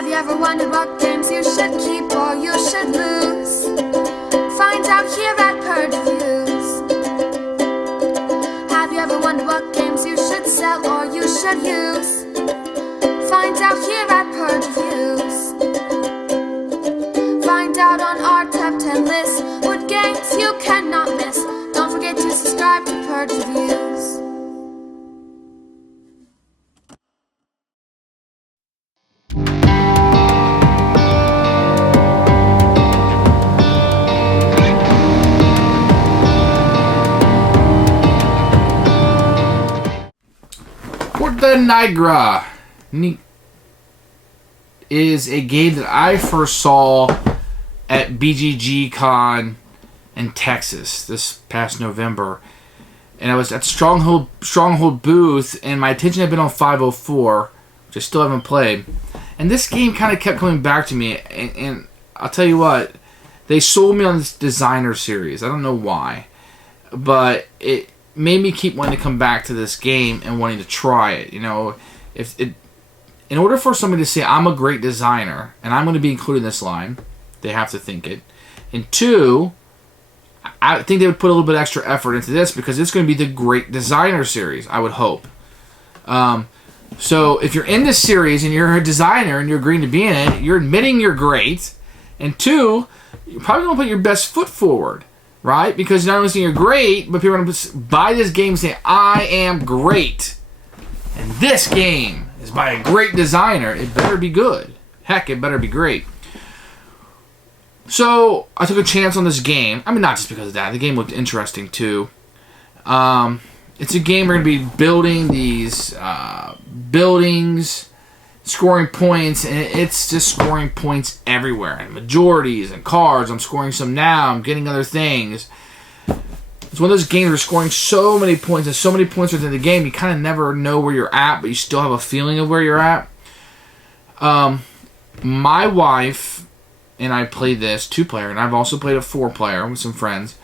Have you ever wondered what games you should keep or you should lose? Find out here at Purge Reviews. Have you ever wondered what games you should sell or you should use? Find out here at Purge Reviews. Find out on our top 10 list what games you cannot miss. Don't forget to subscribe to Purge Reviews. Porta Nigra is a game that I first saw at BGG Con in Texas this past November. And I was at Stronghold booth, and my attention had been on 504, which I still haven't played. And this game kind of kept coming back to me, and I'll tell you what, they sold me on this designer series. I don't know why, but it made me keep wanting to come back to this game and wanting to try it. You know, in order for somebody to say I'm a great designer, and I'm going to be included in this line, they have to think it. And two, I think they would put a little bit extra effort into this because it's going to be the great designer series, I would hope. So if you're in this series and you're a designer and you're agreeing to be in it, you're admitting you're great. And two, you're probably going to put your best foot forward, right? Because not only saying you're great, but people are going to buy this game and say, I am great. And this game is by a great designer. It better be good. Heck, it better be great. So I took a chance on this game. I mean, not just because of that. The game looked interesting, too. It's a game we're going to be building these buildings, scoring points, and it's just scoring points everywhere. And majorities and cards. I'm scoring some now. I'm getting other things. It's one of those games where you're scoring so many points and so many points within the game, you kind of never know where you're at, but you still have a feeling of where you're at. My wife and I played this 2-player, and I've also played a 4-player with some friends.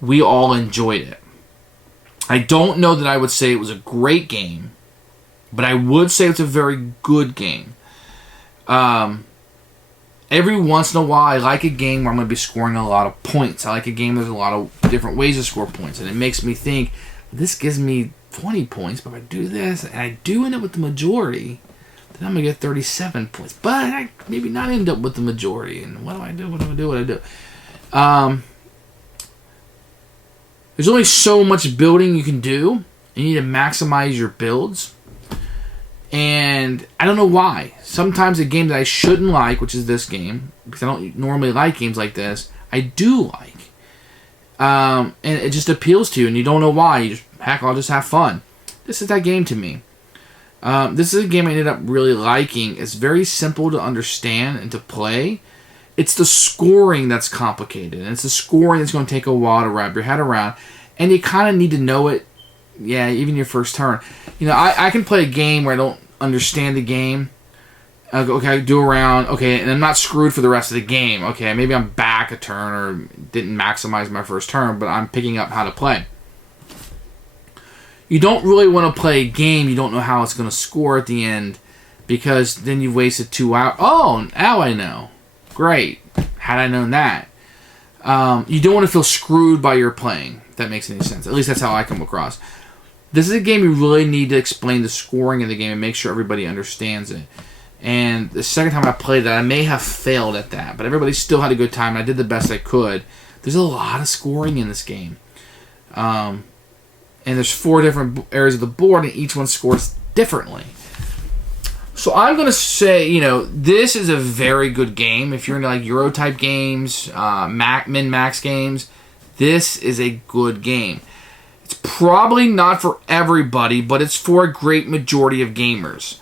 We all enjoyed it. I don't know that I would say it was a great game, but I would say it's a very good game. Every once in a while, I like a game where I'm going to be scoring a lot of points. I like a game where there's a lot of different ways to score points, and it makes me think, this gives me 20 points, but if I do this, and I do end up with the majority, then I'm going to get 37 points. But I maybe not end up with the majority, and what do I do? There's only so much building you can do. You need to maximize your builds. And I don't know why. Sometimes a game that I shouldn't like, which is this game, because I don't normally like games like this, I do like. And it just appeals to you, and you don't know why. You just, heck, I'll just have fun. This is that game to me. This is a game I ended up really liking. It's very simple to understand and to play. It's the scoring that's complicated, and it's the scoring that's going to take a while to wrap your head around, and you kind of need to know it, even your first turn. You know, I can play a game where I don't understand the game. I go, okay, I do a round, okay, and I'm not screwed for the rest of the game. Okay, maybe I'm back a turn or didn't maximize my first turn, but I'm picking up how to play. You don't really want to play a game you don't know how it's going to score at the end, because then you've wasted 2 hours. Oh, now I know. Great. Had I known that. You don't want to feel screwed by your playing, if that makes any sense. At least that's how I come across. This is a game you really need to explain the scoring of the game and make sure everybody understands it. And the second time I played it, I may have failed at that, but everybody still had a good time. I did the best I could. There's a lot of scoring in this game. And there's 4 different areas of the board, and each one scores differently. So I'm going to say, this is a very good game. If you're into like Euro-type games, min-max games, this is a good game. It's probably not for everybody, but it's for a great majority of gamers.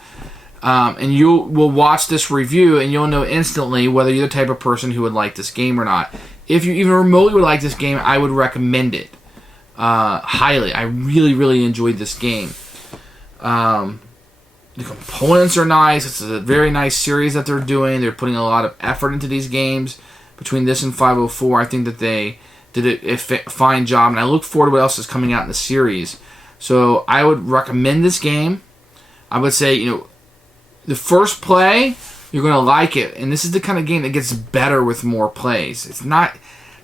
And you will watch this review, and you'll know instantly whether you're the type of person who would like this game or not. If you even remotely would like this game, I would recommend it highly. I really, really enjoyed this game. The components are nice. It's a very nice series that they're doing. They're putting a lot of effort into these games. Between this and 504, I think that they did a fine job, and I look forward to what else is coming out in the series. So I would recommend this game. I would say, the first play, You're going to like it. And this is the kind of game that gets better with more plays. It's not...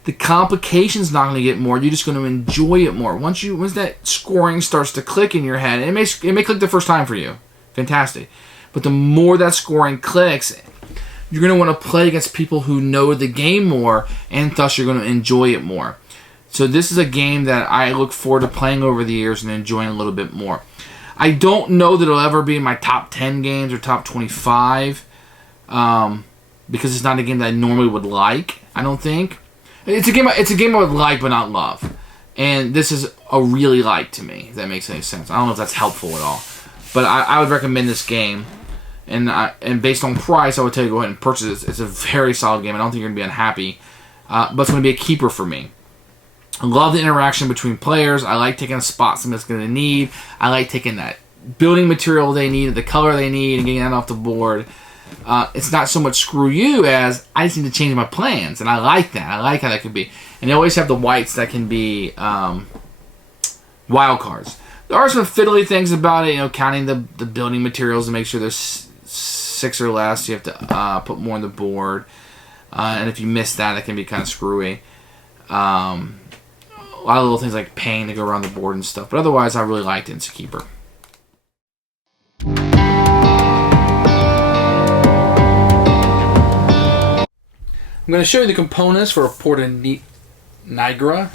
The complication's not going to get more. You're just going to enjoy it more. Once that scoring starts to click in your head, it may click the first time for you. Fantastic. But the more that scoring clicks, you're going to want to play against people who know the game more, and thus you're going to enjoy it more. So this is a game that I look forward to playing over the years and enjoying a little bit more. I don't know that it'll ever be in my top 10 games or top 25, because it's not a game that I normally would like, I don't think. It's a game I would like but not love. And this is a really like to me, if that makes any sense. I don't know if that's helpful at all. But I would recommend this game. And based on price, I would tell you go ahead and purchase it. It's a very solid game. I don't think you're going to be unhappy. But it's going to be a keeper for me. I love the interaction between players. I like taking a spot somebody's going to need. I like taking that building material they need, the color they need, and getting that off the board. It's not so much screw you as I just need to change my plans, and I like that. I like how that could be. And they always have the whites that can be wild cards. There are some fiddly things about it, counting the building materials to make sure there's 6 or less. You have to put more on the board. And if you miss that, it can be kind of screwy. A lot of little things like pain to go around the board and stuff. But otherwise, I really liked it. It's a keeper. I'm going to show you the components for a Porta Nigra.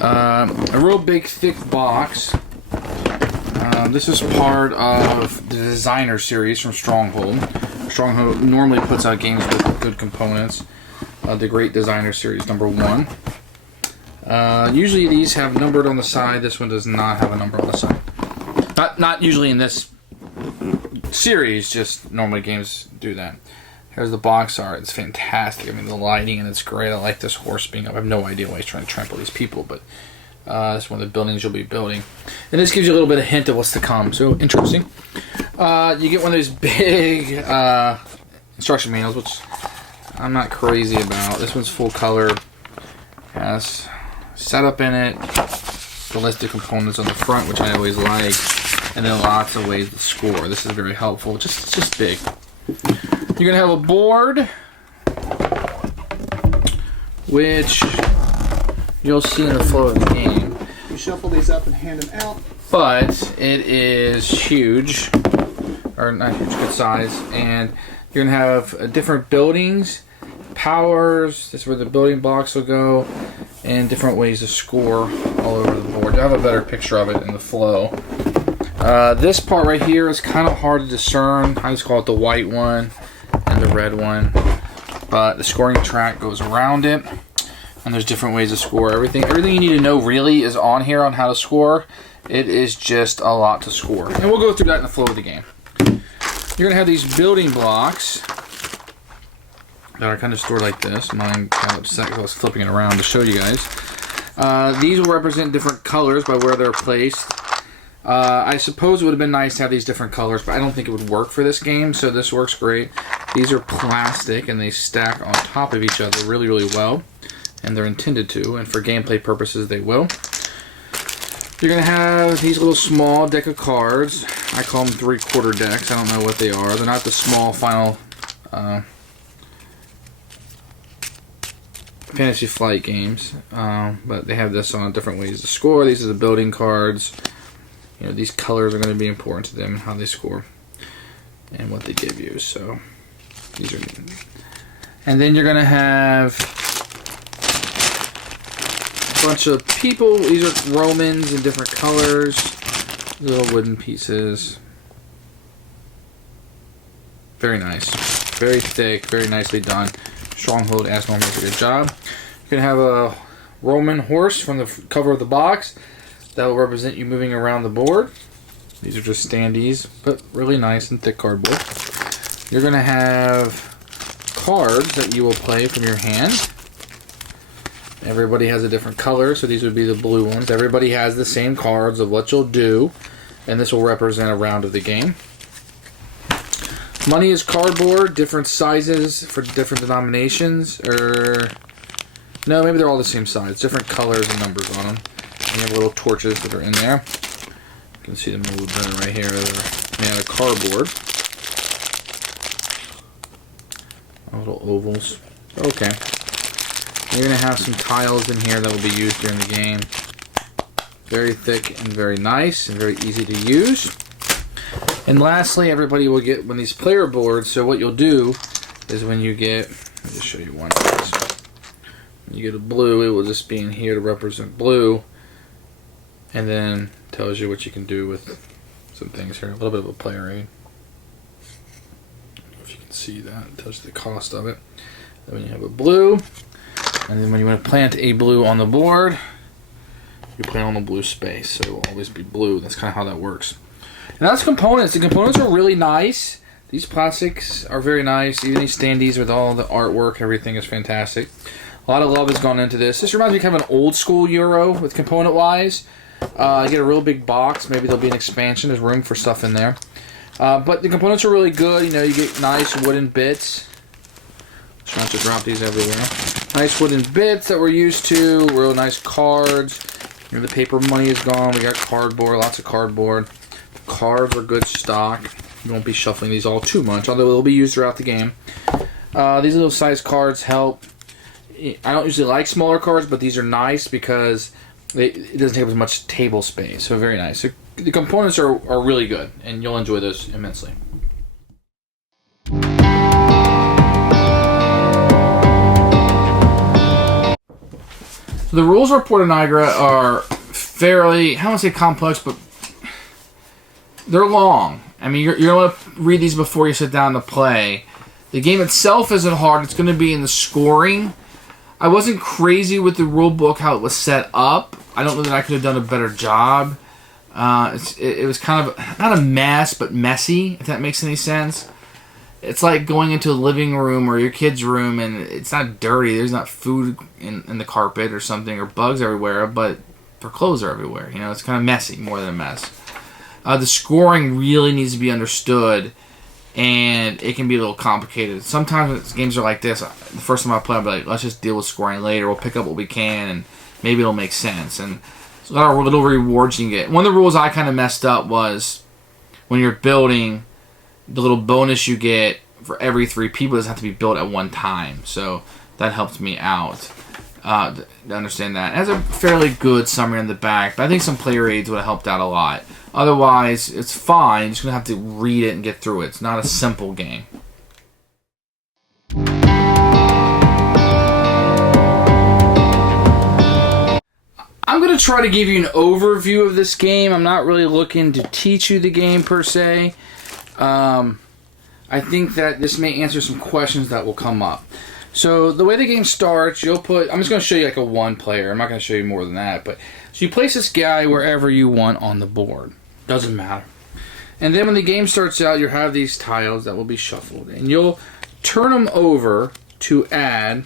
A real big, thick box. This is part of the Designer series from Stronghold. Stronghold normally puts out games with good components. The Great Designer series, number 1. Usually these have numbered on the side. This one does not have a number on the side. Not usually in this series, just normally games do that. Here's the box art. It's fantastic. I mean, the lighting, and it's great. I like this horse being up. I have no idea why he's trying to trample these people, but it's one of the buildings you'll be building. And this gives you a little bit of hint of what's to come. So, interesting. You get one of those big instruction manuals, which I'm not crazy about. This one's full color. Has setup in it. The list of components on the front, which I always like. And then lots of ways to score. This is very helpful. Just big. You're going to have a board, which you'll see in the flow of the game. You shuffle these up and hand them out. But it is huge, or not huge, good size. And you're going to have different buildings, powers, this is where the building blocks will go, and different ways to score all over the board. I have a better picture of it in the flow. This part right here is kind of hard to discern. I just call it the white one and the red one. But the scoring track goes around it. And there's different ways to score. Everything you need to know really is on here on how to score. It is just a lot to score. And we'll go through that in the flow of the game. You're going to have these building blocks that are kind of stored like this. Mine got upset because I was flipping it around to show you guys. These will represent different colors by where they're placed. I suppose it would have been nice to have these different colors, but I don't think it would work for this game, so this works great. These are plastic, and they stack on top of each other really, really well, and they're intended to, and for gameplay purposes they will. You're going to have these little small deck of cards. I call them 3/4 decks. I don't know what they are. They're not the small Final Fantasy Flight games, but they have this on different ways to score. These are the building cards. You know, these colors are going to be important to them, how they score, and what they give you. So, these are, and then you're going to have a bunch of people. These are Romans in different colors, little wooden pieces. Very nice, very thick, very nicely done. Stronghold, as normal, does a good job. You're going to have a Roman horse from the cover of the box. That will represent you moving around the board. These are just standees, but really nice and thick cardboard. You're going to have cards that you will play from your hand. Everybody has a different color, so these would be the blue ones. Everybody has the same cards of what you'll do, and this will represent a round of the game. Money is cardboard, different sizes for different denominations, or no, maybe they're all the same size, different colors and numbers on them. And you have little torches that are in there. You can see them a little better right here. They're made out of cardboard. Little ovals. Okay. You're going to have some tiles in here that will be used during the game. Very thick and very nice and very easy to use. And lastly, everybody will get one of these player boards. So what you'll do is when you get, let me just show you one. When you get a blue, it will just be in here to represent blue. And then tells you what you can do with some things here. A little bit of a player aid. I don't know if you can see that. It tells you the cost of it. Then when you have a blue, and then when you want to plant a blue on the board, you plant on the blue space. So it will always be blue. That's kind of how that works. And that's components. The components are really nice. These plastics are very nice. Even these standees with all the artwork, everything is fantastic. A lot of love has gone into this. This reminds me kind of an old school Euro with component wise. You get a real big box. Maybe there'll be an expansion. There's room for stuff in there. But the components are really good. You know, you get nice wooden bits. Try not to drop these everywhere. Nice wooden bits that we're used to. Real nice cards. You know, the paper money is gone. We got cardboard. Lots of cardboard. Cards are good stock. You won't be shuffling these all too much, although they'll be used throughout the game. These little size cards help. I don't usually like smaller cards, but these are nice because it doesn't take up as much table space. So very nice. So the components are really good, and you'll enjoy those immensely. So the rules for Porta Nigra are fairly, I don't want to say complex, but they're long. I mean, you're going to read these before you sit down to play. The game itself isn't hard. It's going to be in the scoring. I wasn't crazy with the rule book, how it was set up. I don't know that I could have done a better job. It was kind of, not a mess, but messy, if that makes any sense. It's like going into a living room or your kid's room, and it's not dirty. There's not food in the carpet or something, or bugs everywhere, but their clothes are everywhere. You know, it's kind of messy, more than a mess. The scoring really needs to be understood, and it can be a little complicated. Sometimes games are like this. The first time I play, I'll be like, let's just deal with scoring later. We'll pick up what we can, and maybe it'll make sense. And there's a lot of little rewards you can get. One of the rules I kind of messed up was when you're building, the little bonus you get for every 3 people doesn't have to be built at one time. So that helped me out to understand that. It has a fairly good summary on the back, but I think some player aids would have helped out a lot. Otherwise, it's fine. You're just going to have to read it and get through it. It's not a simple game. I'm going to try to give you an overview of this game. I'm not really looking to teach you the game per se. I think that this may answer some questions that will come up. So the way the game starts, you'll put, I'm just going to show you like a 1 player. I'm not going to show you more than that. But so you place this guy wherever you want on the board. Doesn't matter. And then when the game starts out, you have these tiles that will be shuffled. And you'll turn them over to add,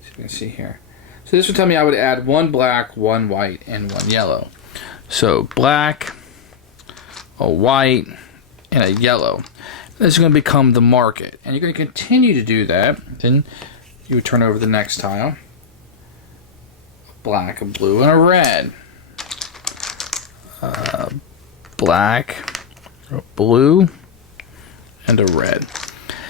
as you can see here. So this would tell me I would add 1 black, 1 white, and 1 yellow. So black, a white, and a yellow. This is going to become the market. And you're going to continue to do that. Then you would turn over the next tile. Black, a blue, and a red. Black, a blue, and a red.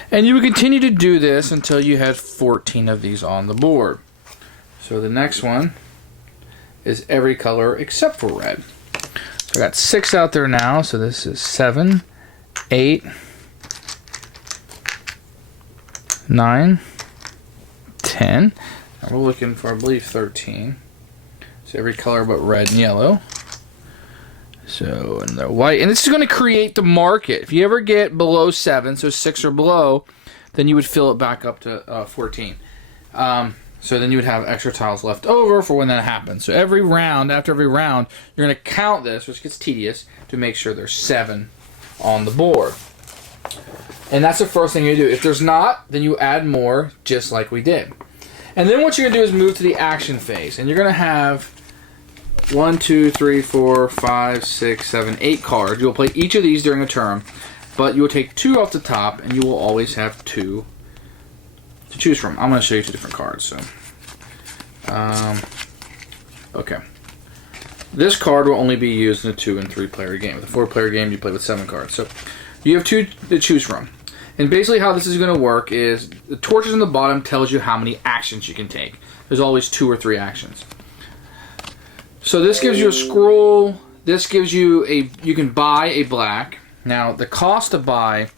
And you would continue to do this until you had 14 of these on the board. So the next one is every color except for red. So I got 6 out there now, so this is 7, 8, 9, 10. And we're looking for, I believe, 13. So every color but red and yellow. So, and the white. And this is going to create the market. If you ever get below 7, so 6 or below, then you would fill it back up to 14. So then you would have extra tiles left over for when that happens. So every round, after every round, you're going to count this, which gets tedious, to make sure there's 7 on the board. And that's the first thing you do. If there's not, then you add more, just like we did. And then what you're going to do is move to the action phase. And you're going to have 1, 2, 3, 4, 5, 6, 7, 8 cards. You'll play each of these during a turn, but you will take 2 off the top, and you will always have 2 to choose from. I'm going to show you 2 different cards. So, okay. This card will only be used in a 2- and 3-player game. With a 4-player game, you play with 7 cards. So you have 2 to choose from. And basically how this is going to work is the torches on the bottom tells you how many actions you can take. There's always 2 or 3 actions. So this gives you a scroll. This gives you you can buy a black. Now the cost to buy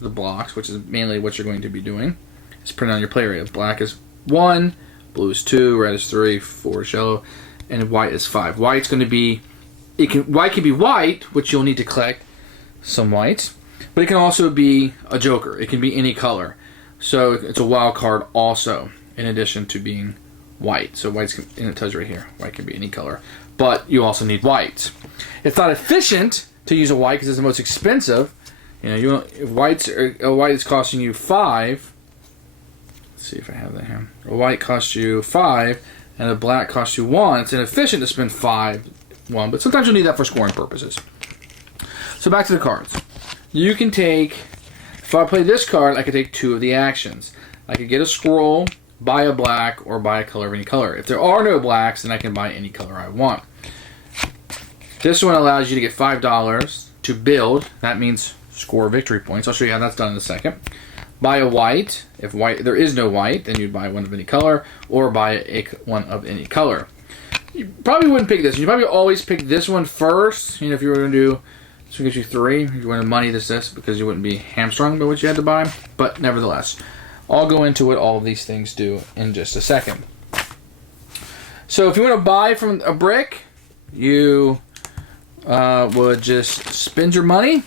the blocks, which is mainly what you're going to be doing, is printed on your play area. Black is 1, blue is 2, red is 3, 4 is yellow, and white is 5. White's going to be, white can be white, which you'll need to collect some whites, but it can also be a joker. It can be any color. So it's a wild card also, in addition to being white. So white's, and it tells you right here, white can be any color. But you also need whites. It's not efficient to use a white because it's the most expensive. You know, if a white is costing you 5. Let's see if I have that here. A white costs you 5, and a black costs you 1. It's inefficient to spend 5, 1, but sometimes you'll need that for scoring purposes. So back to the cards. You can take, if I play this card, I could take 2 of the actions. I could get a scroll, buy a black, or buy a color of any color. If there are no blacks, then I can buy any color I want. This one allows you to get $5 to build. That means score victory points. I'll show you how that's done in a second. Buy a white. If there is no white, then you'd buy one of any color, or buy one of any color. You probably wouldn't pick this. You probably always pick this one first. You know, if you were going to do, this one gives you 3. If you want to money this, because you wouldn't be hamstrung by what you had to buy. But nevertheless, I'll go into what all of these things do in just a second. So if you want to buy from a brick, you would just spend your money,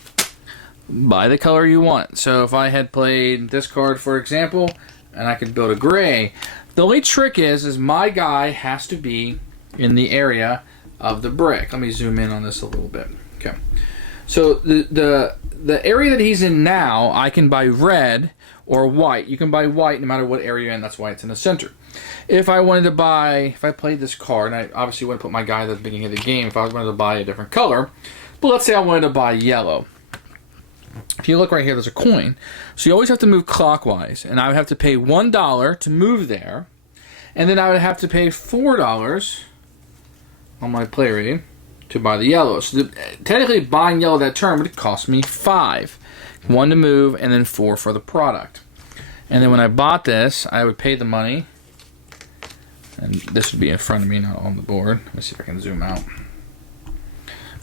buy the color you want. So if I had played this card, for example, and I could build a gray, the only trick is my guy has to be in the area of the brick. Let me zoom in on this a little bit. Okay. So the area that he's in now, I can buy red or white. You can buy white no matter what area you're in. That's why it's in the center. If I wanted to buy, if I played this card, and I obviously want to put my guy at the beginning of the game, if I wanted to buy a different color, but let's say I wanted to buy yellow. If you look right here, there's a coin. So you always have to move clockwise, and I would have to pay $1 to move there, and then I would have to pay $4 on my play area to buy the yellow. So technically buying yellow that turn would cost me 5. 1 to move, and then 4 for the product. And then when I bought this, I would pay the money, and this would be in front of me, not on the board. Let me see if I can zoom out.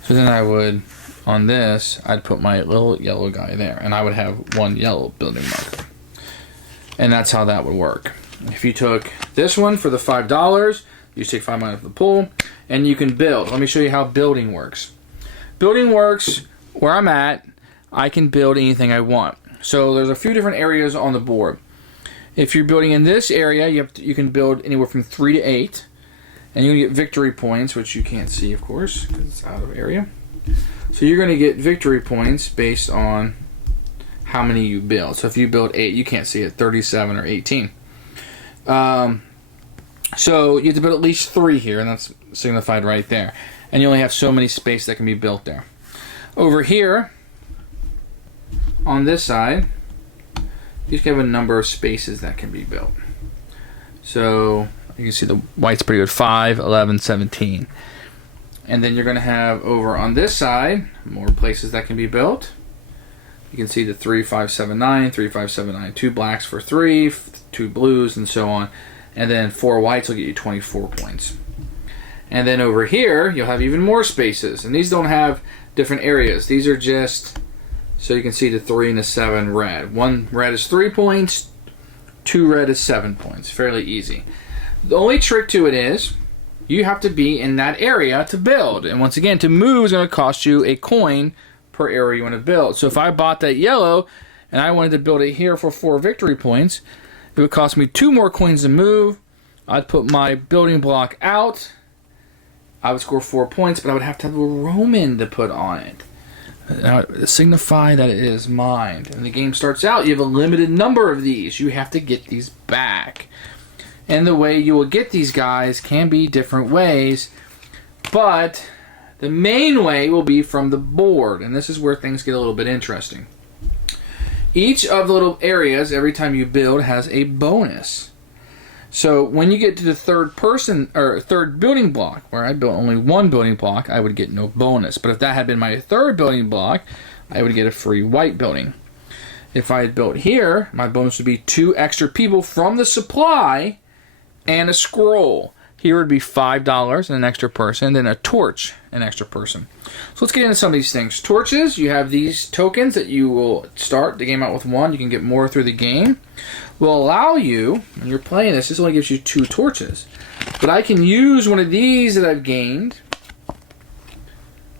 So then I would, on this, I'd put my little yellow guy there, and I would have 1 yellow building marker. And that's how that would work. If you took this one for the $5, you take 5 money off the pool, and you can build. Let me show you how building works. Building works where I'm at. I can build anything I want. So there's a few different areas on the board. If you're building in this area, you can build anywhere from 3 to 8, and you're going to get victory points, which you can't see, of course, because it's out of area. So you're going to get victory points based on how many you build. So if you build 8, you can't see it, 37 or 18. So you have to build at least 3 here, and that's signified right there. And you only have so many space that can be built there. Over here, on this side, you have a number of spaces that can be built. So you can see the white's pretty good, 5, 11, 17. And then you're going to have over on this side more places that can be built. You can see the 3, 5, 7, 9, 3, 5, 7, 9, 2 blacks for 3, 2 blues, and so on. And then 4 whites will get you 24 points. And then over here, you'll have even more spaces. And these don't have different areas. These are just, so you can see the 3 and the 7 red. 1 red is 3 points, 2 red is 7 points. Fairly easy. The only trick to it is you have to be in that area to build. And once again, to move is going to cost you a coin per area you want to build. So if I bought that yellow and I wanted to build it here for 4 victory points, it would cost me 2 more coins to move. I'd put my building block out. I would score 4 points, but I would have to have a Roman to put on it. Now, signify that it is mine. And the game starts out, you have a limited number of these. You have to get these back. And the way you will get these guys can be different ways, but the main way will be from the board. And this is where things get a little bit interesting. Each of the little areas, every time you build, has a bonus. So when you get to the third building block, where I built only 1 building block, I would get no bonus. But if that had been my 3rd building block, I would get a free white building. If I had built here, my bonus would be 2 extra people from the supply and a scroll. Here would be $5 and an extra person, then a torch, an extra person. So let's get into some of these things. Torches, you have these tokens that you will start the game out with 1. You can get more through the game. Will allow you, when you're playing this only gives you 2 torches. But I can use one of these that I've gained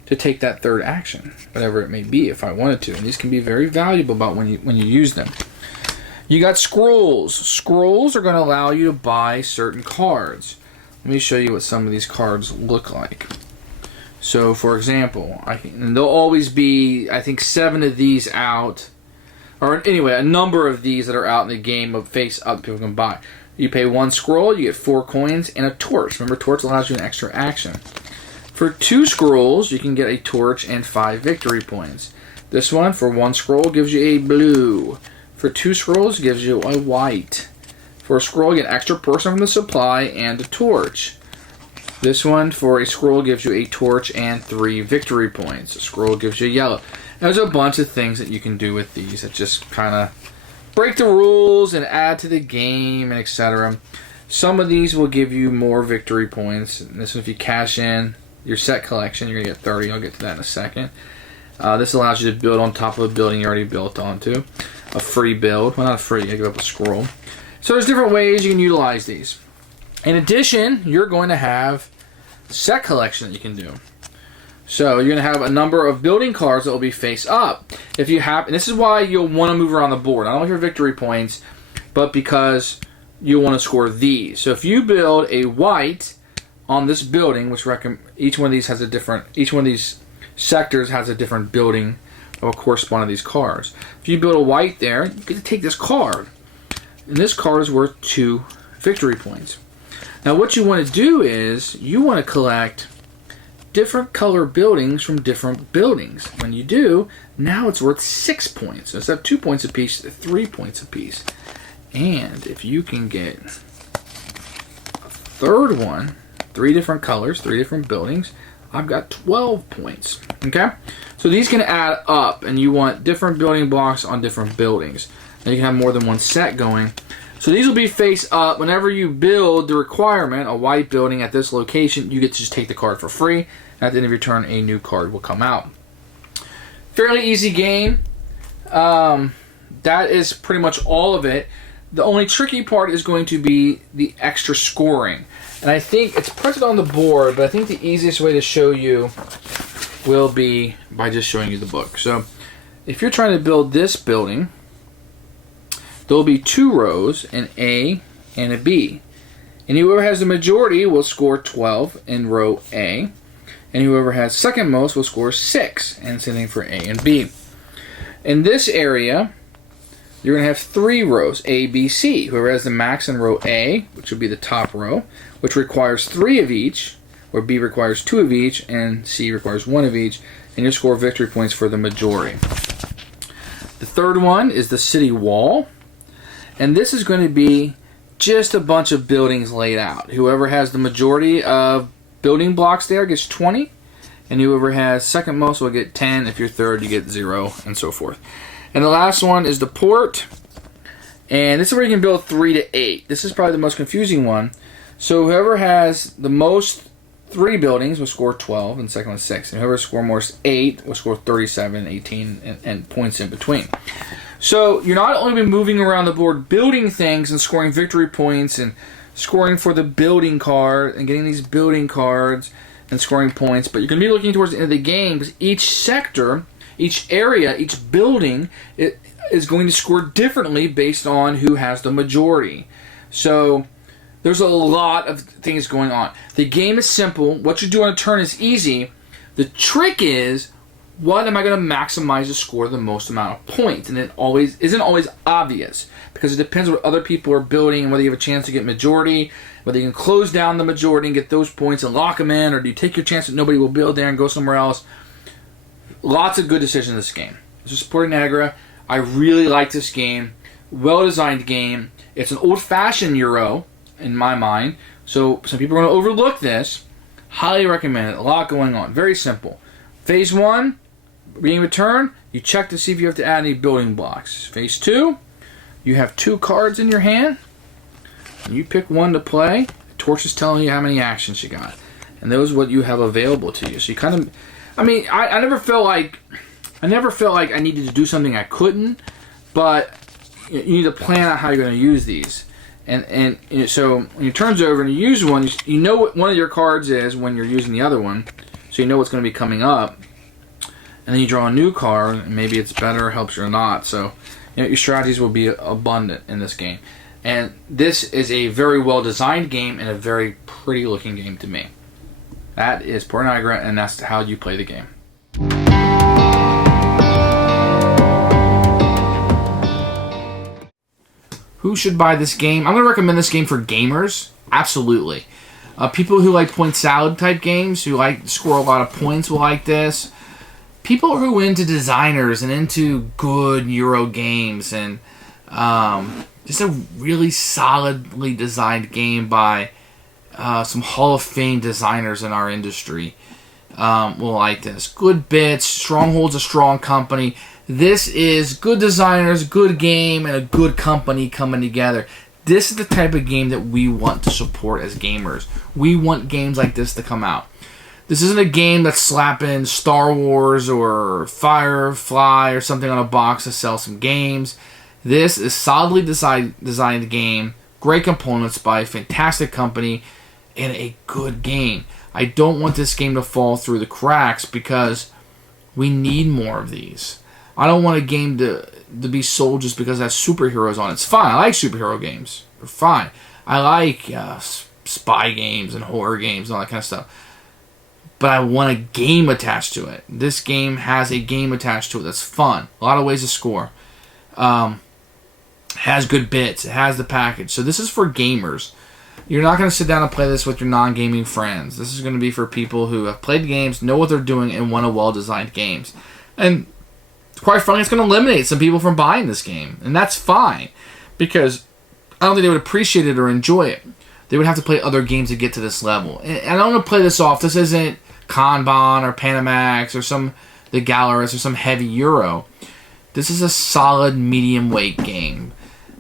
to take that third action, whatever it may be, if I wanted to. And these can be very valuable about when you use them. You got scrolls. Scrolls are going to allow you to buy certain cards. Let me show you what some of these cards look like. So, for example, and there'll always be, I think, 7 of these out. Or anyway, a number of these that are out in the game of face up people can buy. You pay 1 scroll, you get 4 coins, and a torch. Remember, torch allows you an extra action. For 2 scrolls, you can get a torch and 5 victory points. This one, for 1 scroll, gives you a blue. For 2 scrolls, gives you a white. For a scroll, you get an extra person from the supply and a torch. This one, for a scroll, gives you a torch and 3 victory points. A scroll gives you a yellow. There's a bunch of things that you can do with these that just kind of break the rules and add to the game and etc. Some of these will give you more victory points. And this one, if you cash in your set collection, you're going to get 30. I'll get to that in a second. This allows you to build on top of a building you already built onto. A free build. Well, not free. You give up a scroll. So there's different ways you can utilize these. In addition, you're going to have set collection that you can do. So you're going to have a number of building cards that will be face up. If you have, and this is why you'll want to move around the board. Not only for victory points, but because you'll want to score these. So if you build a white on this building, which each one of these has a different, each one of these sectors has a different building that will correspond to these cards. If you build a white there, you get to take this card. And this card is worth 2 victory points. Now what you want to do is you want to collect different color buildings from different buildings. When you do, now it's worth 6 points. So instead of 2 points apiece, 3 points apiece. And if you can get a third one, 3 different colors, 3 different buildings, I've got 12 points. Okay? So these can add up, and you want different building blocks on different buildings. Now you can have more than one set going. So these will be face up. Whenever you build the requirement, a white building at this location, you get to just take the card for free. At the end of your turn, a new card will come out. Fairly easy game. That is pretty much all of it. The only tricky part is going to be the extra scoring. And I think it's printed on the board, but I think the easiest way to show you will be by just showing you the book. So if you're trying to build this building, there will be 2 rows, an A and a B. And whoever has the majority will score 12 in row A. And whoever has second most will score 6. And same thing for A and B. In this area, you're going to have 3 rows, A, B, C. Whoever has the max in row A, which will be the top row, which requires 3 of each, where B requires 2 of each, and C requires 1 of each. And you'll score victory points for the majority. The third one is the city wall. And this is going to be just a bunch of buildings laid out. Whoever has the majority of building blocks there gets 20. And whoever has second most will get 10. If you're third, you get 0, and so forth. And the last one is the port. And this is where you can build 3 to 8. This is probably the most confusing one. So whoever has the most 3 buildings will score 12, and the second one 6. And whoever scores more 8 will score 37, 18, and points in between. So you're not only moving around the board building things and scoring victory points and scoring for the building card and getting these building cards and scoring points, but you're going to be looking towards the end of the game because each sector, each area, each building is going to score differently based on who has the majority. So there's a lot of things going on. The game is simple. What you do on a turn is easy. The trick is, what am I going to maximize to score the most amount of points? And it isn't always obvious because it depends what other people are building and whether you have a chance to get majority, whether you can close down the majority and get those points and lock them in, or do you take your chance that nobody will build there and go somewhere else? Lots of good decisions in this game. This is Porta Nigra. I really like this game. Well-designed game. It's an old-fashioned Euro in my mind, so some people are going to overlook this. Highly recommend it. A lot going on. Very simple. Phase 1, being returned, you check to see if you have to add any building blocks. Phase 2, you have 2 cards in your hand. You pick one to play. The torch is telling you how many actions you got. And those are what you have available to you. So you kind of... I never felt like I needed to do something I couldn't, but you need to plan out how you're going to use these. And so when your turn's over and you use one, you know what one of your cards is when you're using the other one, so you know what's going to be coming up. And then you draw a new card, and maybe it's better, helps you or not. So your strategies will be abundant in this game. And this is a very well designed game and a very pretty looking game to me. That is Porta Nigra, and that's how you play the game. Who should buy this game? I'm going to recommend this game for gamers. Absolutely. People who like point salad type games, who like score a lot of points, will like this. People who are into designers and into good Euro games and just a really solidly designed game by some Hall of Fame designers in our industry will like this. Good bits. Stronghold's a strong company. This is good designers, good game, and a good company coming together. This is the type of game that we want to support as gamers. We want games like this to come out. This isn't a game that's slapping Star Wars or Firefly or something on a box to sell some games. This is solidly designed game, great components by a fantastic company, and a good game. I don't want this game to fall through the cracks because we need more of these. I don't want a game to be sold just because it has superheroes on it. It's fine. I like superhero games. They're fine. I like spy games and horror games and all that kind of stuff. But I want a game attached to it. This game has a game attached to it that's fun. A lot of ways to score. Has good bits. It has the package. So this is for gamers. You're not going to sit down and play this with your non-gaming friends. This is going to be for people who have played games, know what they're doing, and want a well-designed games. And quite frankly, it's going to eliminate some people from buying this game. And that's fine. Because I don't think they would appreciate it or enjoy it. They would have to play other games to get to this level. And I don't want to play this off. This isn't Kanban or Panamax or the Galaris or some heavy Euro. This is a solid medium weight game.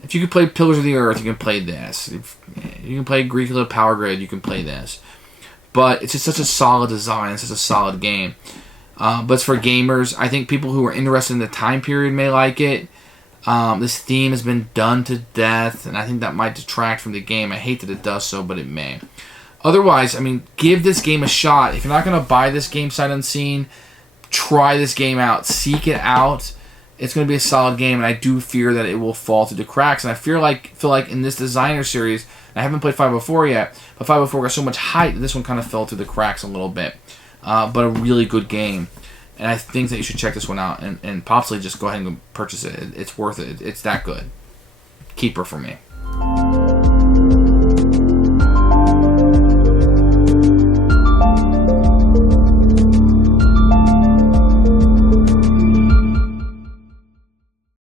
If you can play Pillars of the Earth, you can play this. If you can play Greek Little Power Grid, you can play this. But it's just such a solid design. It's such a solid game. But it's for gamers. I think people who are interested in the time period may like it. This theme has been done to death, and I think that might detract from the game. I hate that it does so, but it may. Otherwise, give this game a shot. If you're not going to buy this game sight unseen, try this game out. Seek it out. It's going to be a solid game, and I do fear that it will fall through the cracks. And I feel like in this designer series, I haven't played 504 yet, but 504 got so much hype that this one kind of fell through the cracks a little bit. But a really good game. And I think that you should check this one out and possibly just go ahead and purchase it. It's worth it. It's that good. Keeper for me.